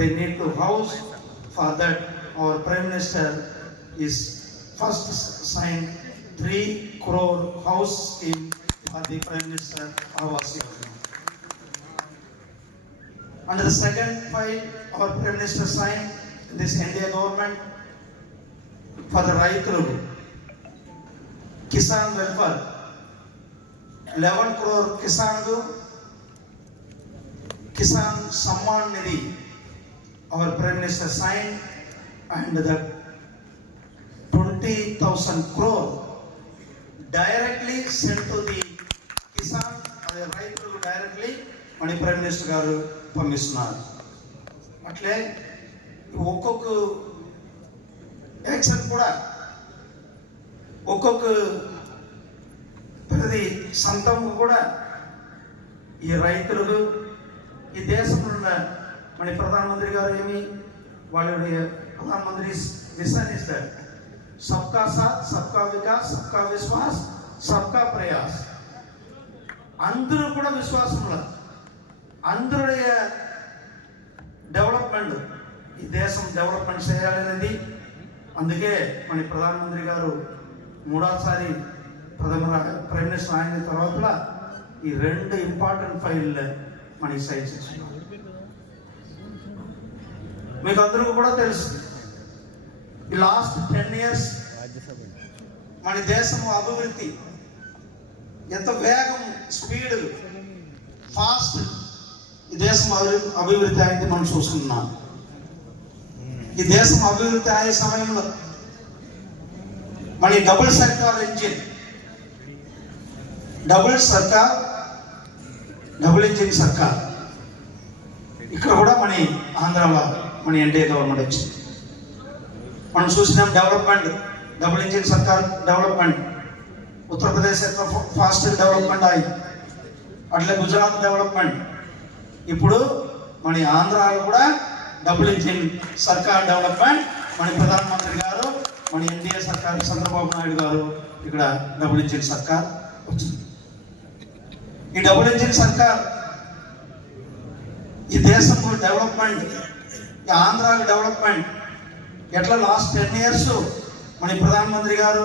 they need to house. For that, our Prime Minister is first signed 3 crore house scheme for the Prime Minister Awas Yojana. And the second file our Prime Minister signed in this India government for the Raitulu Kisan welfare 11 crore Kisan Samman Nidhi our Prime Minister signed, and the 20,000 crore directly sent to the Kisan అదే రైతులకు డైరెక్ట్లీ మన prime minister గారు పంపిస్తున్నారు. అట్లే ఒక్కొక్క యాక్షన్ కూడా ఒక్కొక్క ప్రతి సంతం కూడా ఈ రైతులకు ఈ దేశంలో ఉన్న మన ప్రధానమంత్రి గారు ఏమి వాళ్ళ ప్రధానమంత్రి విజన్ ఇస్తారు, సబ్కా సాత్ సబ్కా వికాస్ సబ్కా విశ్వాస్ సబ్కా ప్రయాస్. అందరూ కూడా విశ్వాసంలో అందరుடைய డెవలప్మెంట్, ఈ దేశం డెవలప్మెంట్ చేయాలనేది. అందుకే మన ప్రధానమంత్రి గారు మూడోసారి ప్రైమ్ మినిస్టర్ అయిన తర్వాత ఈ 2 ఇంపార్టెంట్ ఫైల్ మనకి సైన్ చేస్తున్నారు. మీకు అందరికీ కూడా తెలుసు, ఈ లాస్ట్ 10 years మన దేశం అభివృద్ధి ఎంత వేగం, స్పీడ్, ఫాస్ట్ ఈ దేశం అభివృద్ధి అయింది మనం చూస్తున్నాం. ఈ దేశం అభివృద్ధి అయ్యే సమయంలో మన డబుల్ సర్కార్ ఇంజిన్, డబుల్ ఇంజిన్ సర్కార్ ఇక్కడ కూడా మన ఆంధ్రాలో మన ఎన్డీఏ గవర్నమెంట్ వచ్చింది. మనం చూసినాం డెవలప్మెంట్, డబుల్ ఇంజిన్ సర్కార్ డెవలప్మెంట్. ఉత్తరప్రదేశ్ ఫాస్ట్ డెవలప్మెంట్ అయ్యి, అట్లే గుజరాత్ డెవలప్మెంట్. ఇప్పుడు మన ఆంధ్రాలో కూడా డబుల్ ఇంజిన్ సర్కార్ డెవలప్మెంట్. మన ప్రధానమంత్రి గారు, మన ఎన్డీఏ సర్కార్ చంద్రబాబు నాయుడు గారు ఇక్కడ డబుల్ ఇంజిన్ సర్కార్ వచ్చింది. ఈ డబుల్ ఇంజిన్ సర్కార్ ఈ దేశంలో డెవలప్మెంట్, ఈ ఆంధ్రాకి డెవలప్మెంట్ ఎట్లా లాస్ట్ 10 years మన ప్రధానమంత్రి గారు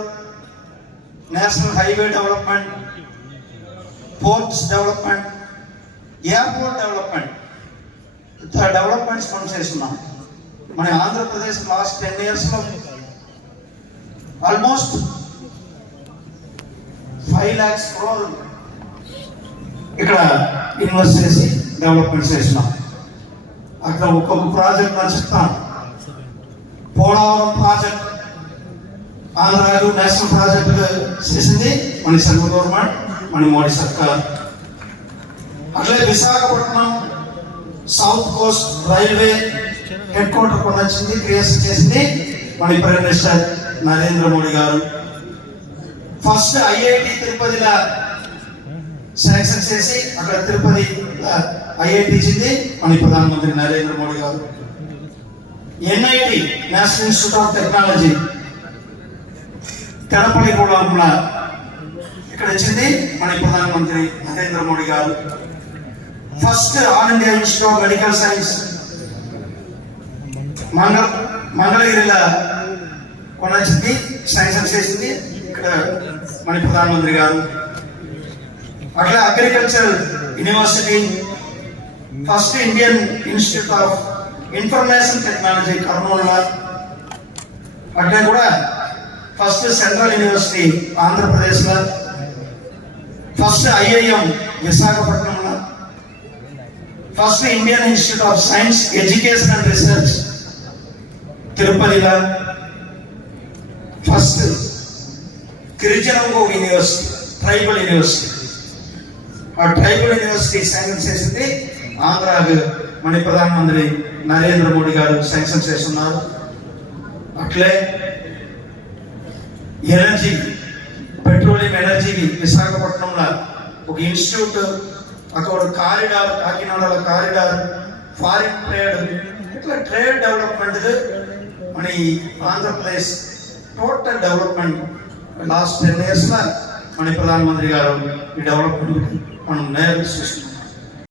national highway development, ports development, airport development, developments మనం చేస్తున్నాం. మన ఆంధ్రప్రదేశ్ లాస్ట్ 10 years ఆల్మోస్ట్ 5 lakhs crore ఇక్కడ ఇన్వెస్ట్ చేసి డెవలప్మెంట్ చేసినాం. అక్కడ ఒక్కొక్క ప్రాజెక్ట్ నేను చెప్తాను. పోలవరం ప్రాజెక్ట్ ఆంధ్రాలో నేషనల్ ప్రాజెక్ట్ చేసింది మన సెంట్రల్ గవర్నమెంట్, మన మోడీ సర్కార్. అట్లే Visakhapatnam south Coast railway head quarter కూడా వచ్చింది, క్రియేషన్ చేసింది మన ప్రైమ్ మినిస్టర్ నరేంద్ర మోడీ గారు. ఫస్ట్ ఐఐటి తిరుపతిలో శాంక్షన్ చేసి అక్కడ తిరుపతి ఐఐటి ఇచ్చింది మన ప్రధానమంత్రి నరేంద్ర మోడీ గారు. NIT national institute of technology Terapalli కూడా ఇక్కడ ఇచ్చింది మన ప్రధానమంత్రి నరేంద్ర మోడీ గారు. First all India institute of medical science మంగళగిరిలో కొనొచ్చింది, శాంక్షన్ చేసింది ఇక్కడ మన ప్రధానమంత్రి గారు. అట్లా agriculture university, first Indian institute of information technology కర్నూలులో. అట్లా కూడా ఫస్ట్ సెంట్రల్ యూనివర్సిటీ ఆంధ్రప్రదేశ్లో, ఫస్ట్ ఐఐఎం విశాఖపట్నంలో, first Indian institute of science education and research తిరుపతిలో, ఫస్ట్ గిరిజనంగో యూనివర్సిటీ ట్రైబల్ యూనివర్సిటీ. ఆ ట్రైబల్ యూనివర్సిటీ శాంక్షన్ చేసింది ఆంధ్రాకు మన ప్రధానమంత్రి నరేంద్ర మోడీ గారు శాంక్షన్ చేస్తున్నారు. అట్లే ఎనర్జీ, పెట్రోలియం ఎనర్జీ విశాఖపట్నంలో ఒక ఇన్స్టిట్యూట్, అక్కడ కారిడార్, కాకినాడలో కారిడార్, ఫారిన్ ట్రేడ్, ఇట్లా ట్రేడ్ డెవలప్మెంట్ మన ఆంధ్రప్రదేశ్ టోటల్ డెవలప్మెంట్ లాస్ట్ 10 years మన ప్రధానమంత్రి గారు ఈ డెవలప్మెంట్ మనం నేర్పిస్తున్నాం.